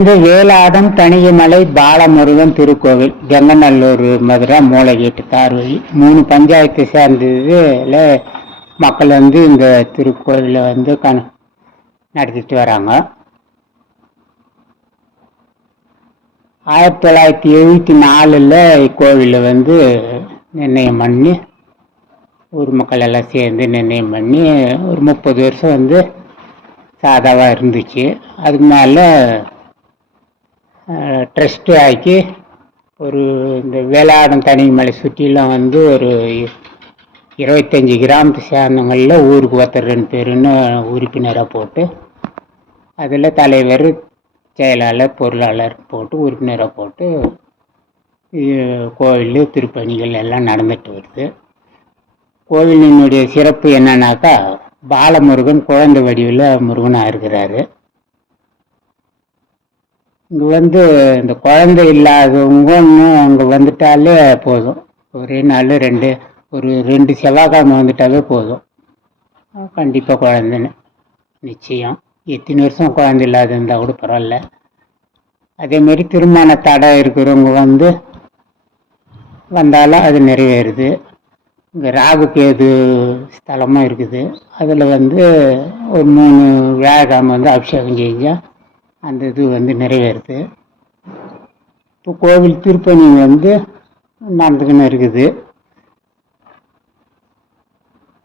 இந்த வேலாடம் தனியமலை பாலமுருகன் திருக்கோவில் கெங்கநல்லூர் மதுரை மூளைகேட்டு தார் வழி மூணு பஞ்சாயத்து சேர்ந்ததுல மக்கள் வந்து இந்த திருக்கோவிலை வந்து கண நடத்திட்டு வராங்க. ஆயிரத்தி தொள்ளாயிரத்தி எழுபத்தி நாலில் இக்கோவிலை வந்து நிர்ணயம் பண்ணி ஊர் மக்கள் எல்லாம் சேர்ந்து நிர்ணயம் பண்ணி ஒரு முப்பது வருஷம் வந்து சாதாவாக இருந்துச்சு. அதுக்கு மேலே ட்ரஸ்ட்டு ஆக்கி ஒரு இந்த வேளாடும் தனிமலை சுற்றிலாம் வந்து ஒரு இருபத்தஞ்சி கிராமத்தை சேர்ந்தவங்களில் ஊருக்கு ஒருத்தர் ரெண்டு பேருன்னு உறுப்பினராக போட்டு அதில் தலைவர் செயலாளர் பொருளாளர் போட்டு உறுப்பினராக போட்டு கோவில் திருப்பணிகள் எல்லாம் நடந்துட்டு வருது. கோவிலினுடைய சிறப்பு என்னன்னாக்கா பாலமுருகன் குழந்தை வடிவில் முருகனாக இருக்கிறாரு. இங்கே வந்து இந்த குழந்தை இல்லாதவங்க இன்னும் அங்கே வந்துட்டாலே போதும். ஒரே நாள் ரெண்டு ஒரு ரெண்டு செவ்வாய்க்கிழமை வந்துட்டாலே போதும். கண்டிப்பாக குழந்தைன்னு நிச்சயம். எத்தனை வருஷம் குழந்தை இல்லாத இருந்தால் கூட பரவாயில்ல. அதேமாரி திருமண தடை இருக்கிறவங்க வந்து வந்தாலும் அது நிறைவேறுது. இங்கே ராகு கேது ஸ்தலமாக இருக்குது. அதில் வந்து ஒரு மூணு வியாழக்கிழமை வந்து அபிஷேகம் செஞ்சால் அந்த இது வந்து நிறைவேறுது. இப்போ கோவில் திருப்பணி வந்து நடந்துக்கின்னு இருக்குது.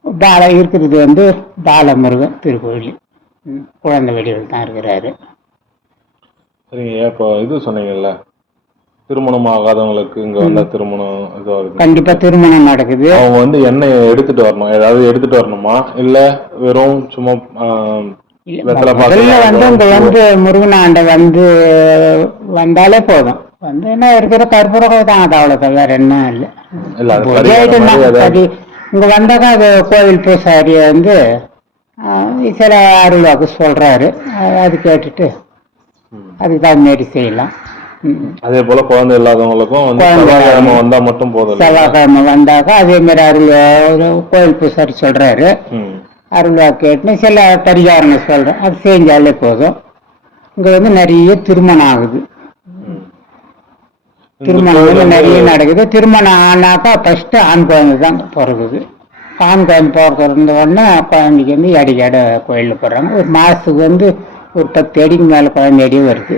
பால இருக்கிறது வந்து பாலமுருகன் திருக்கோவில். குழந்தை வடிவில் தான் இருக்கிறாரு. சரிங்க இப்போ இது சொன்னீங்கல்ல திருமணம் ஆகாதவங்களுக்கு இங்க வந்தா திருமணம் இதுவாகுது கண்டிப்பாக திருமணம் நடக்குது. அவங்க வந்து எண்ணெய் எடுத்துட்டு வரணும் ஏதாவது எடுத்துட்டு வரணுமா? இல்ல வெறும் சும்மா முதல்ல வந்து இங்க வந்து முருகனாண்ட வந்து வந்தாலே போதும். வந்து என்ன இருக்கிற கற்பூரம் தான் அது அவ்வளோதான் வேற என்ன இல்லை. அது இங்க வந்தாக்கா அது கோவில் பூசாரி வந்து சில அருள்வாக்கு சொல்றாரு. அது கேட்டுட்டு. அதுக்கு தகுந்த மாரி செய்யலாம். அதே போல குழந்தை இல்லாதவங்களுக்கும் செவ்வாய்க்கிழமை வந்தா மட்டும் போதும்? செவ்வாய்க்கிழமை வந்தாக்கா அதே மாதிரி அருள் கோவில் பூசாரி சொல்றாரு. ம். அருள்வாக்கு கேட்டுன்னு சில பரிகாரங்கள் சொல்றேன். அது செஞ்சாலே போதும். இங்க வந்து நிறைய திருமணம் ஆகுது. திருமணம் நிறைய நடக்குது. திருமணம் ஆனாக்கா ஃபர்ஸ்ட் ஆண் குழந்தை தான் பிறகுது ஆண் குழந்தை பிறந்த உடனே குழந்தைக்கு வந்து எடைக்கு எடை கோயிலில் போடுறாங்க ஒரு மாதத்துக்கு வந்து ஒரு பத்து அடிக்கு மேலே குழந்தை அடி வருது.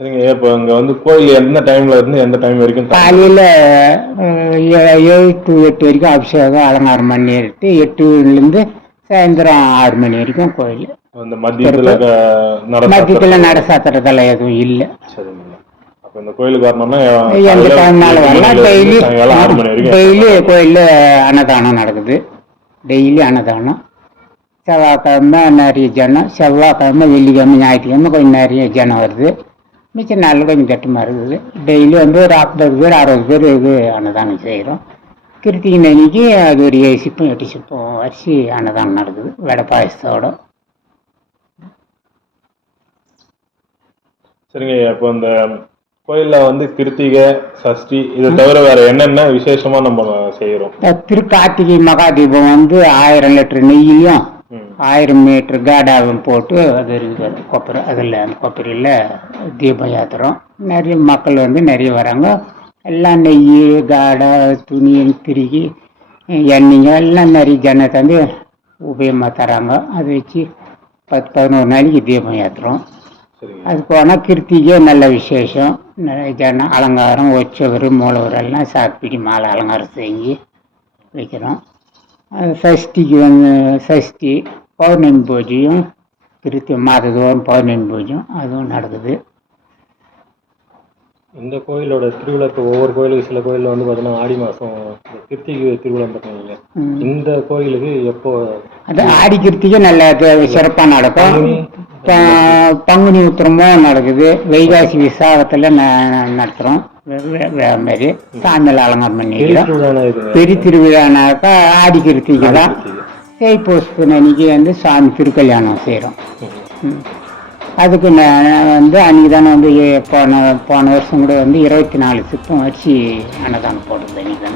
சரிங்க இப்போ இங்க வந்து கோயில் எந்த டைம்ல இருந்து எந்த டைம் வரைக்கும் காலையில் ஏழு டு எட்டு வரைக்கும் அபிஷேகம் அலங்காரம் பண்ணிட்டு எட்டுலேருந்து சாயந்தரம் ஆறு மணி வரைக்கும் கோயில். அந்த மத்தியத்துல மத்தியத்தில் நட சாத்திரத்தெல்லாம் எதுவும் இல்லை. சரிங்க. அப்ப இந்த கோயிலுக்கு வரணும்னா எந்த எட்டு வரலாம் டெய்லி டெய்லி கோயிலில் அன்னதானம் நடக்குது. டெய்லி அன்னதானம். செவ்வாய்க்கிழமை நிறைய ஜனம் செவ்வாய்க்கிழமை வெள்ளிக்கிழமை ஞாயிற்றுக்கிழமை கொஞ்சம் நிறைய ஜனம் வருது. மிச்சம் நாளில் கொஞ்சம் தட்டுமா இருக்குது டெய்லி வந்து ஒரு ஐம்பது பேர் அறுபது பேர் இது அன்னதானம் செய்கிறோம் கிருத்திகை அன்னைக்கு அது ஒரு ஏழு சிப்பம் எட்டு சிப்பம் அரிசி அன்னதானம் நடக்குது. வடை பாயசத்தோட. சரிங்க இப்போ இந்த கோயில்ல வந்து கிருத்திகை சஷ்டி இதை தவிர வேற என்னென்ன விசேஷமா நம்ம செய்யறோம் இந்த திருக்கார்த்திகை மகாதீபம் வந்து ஆயிரம் லிட்டர் நெய்யிலையும். ஆயிரம் மீட்டர் காடாவும் போட்டு அது இருக்குது கொப்பரை அதில் அந்த கொப்பரையில் தீபம் ஏற்றுறோம் நிறைய மக்கள் வந்து நிறைய வராங்க. எல்லாம் நெய் காடை துணி திருகி எண்ணெய்ங்க எல்லாம் நிறைய ஜனத்தை வந்து உபயோகமாக தராங்க. அதை வச்சு பத்து பதினோரு நாளைக்கு தீபம் ஏற்றுறோம் அது போனால் கிருத்திகை நல்ல விசேஷம். நிறைய ஜனம் அலங்காரம் ஒச்சவர் மூலவர் எல்லாம் சாப்பிடி மாலை அலங்காரம் செஞ்சு வைக்கிறோம். அது சஷ்டிக்கு வந்து சஷ்டி பௌர்ணமி பூஜையும் கிருத்தி மாதத்தோறும் பௌர்ணமி பூஜையும் அதுவும் நடக்குது. இந்த கோயிலோட திருவிழா இப்போ ஒவ்வொரு கோயிலுக்கு சில கோயிலில் வந்து பார்த்தீங்கன்னா ஆடி மாதம் கிருத்திகை திருவிழா ம். இந்த கோயிலுக்கு எப்போ அது ஆடி கிருத்திகை நல்ல சிறப்பாக நடக்கும். பங்குனி உத்திரமும் நடக்குது. வைகாசி விசாகத்தில் நடத்துகிறோம் மாதிரி சாமியில் அலங்காரம் பண்ணிக்கிறோம். இது? பெரிய திருவிழானாக்கா ஆடி கிருத்திகை தான். தேய்பூசத்து அன்னைக்கு வந்து சாமி திருக்கல்யாணம் செய்கிறோம் அதுக்கு நான் வந்து அன்றைக்கி தானே வந்து ஏ- போன போன வருஷம் கூட வந்து இருபத்தி நாலு சிப்பம் வச்சு அன்னதானம் போடுறது அன்னைக்கு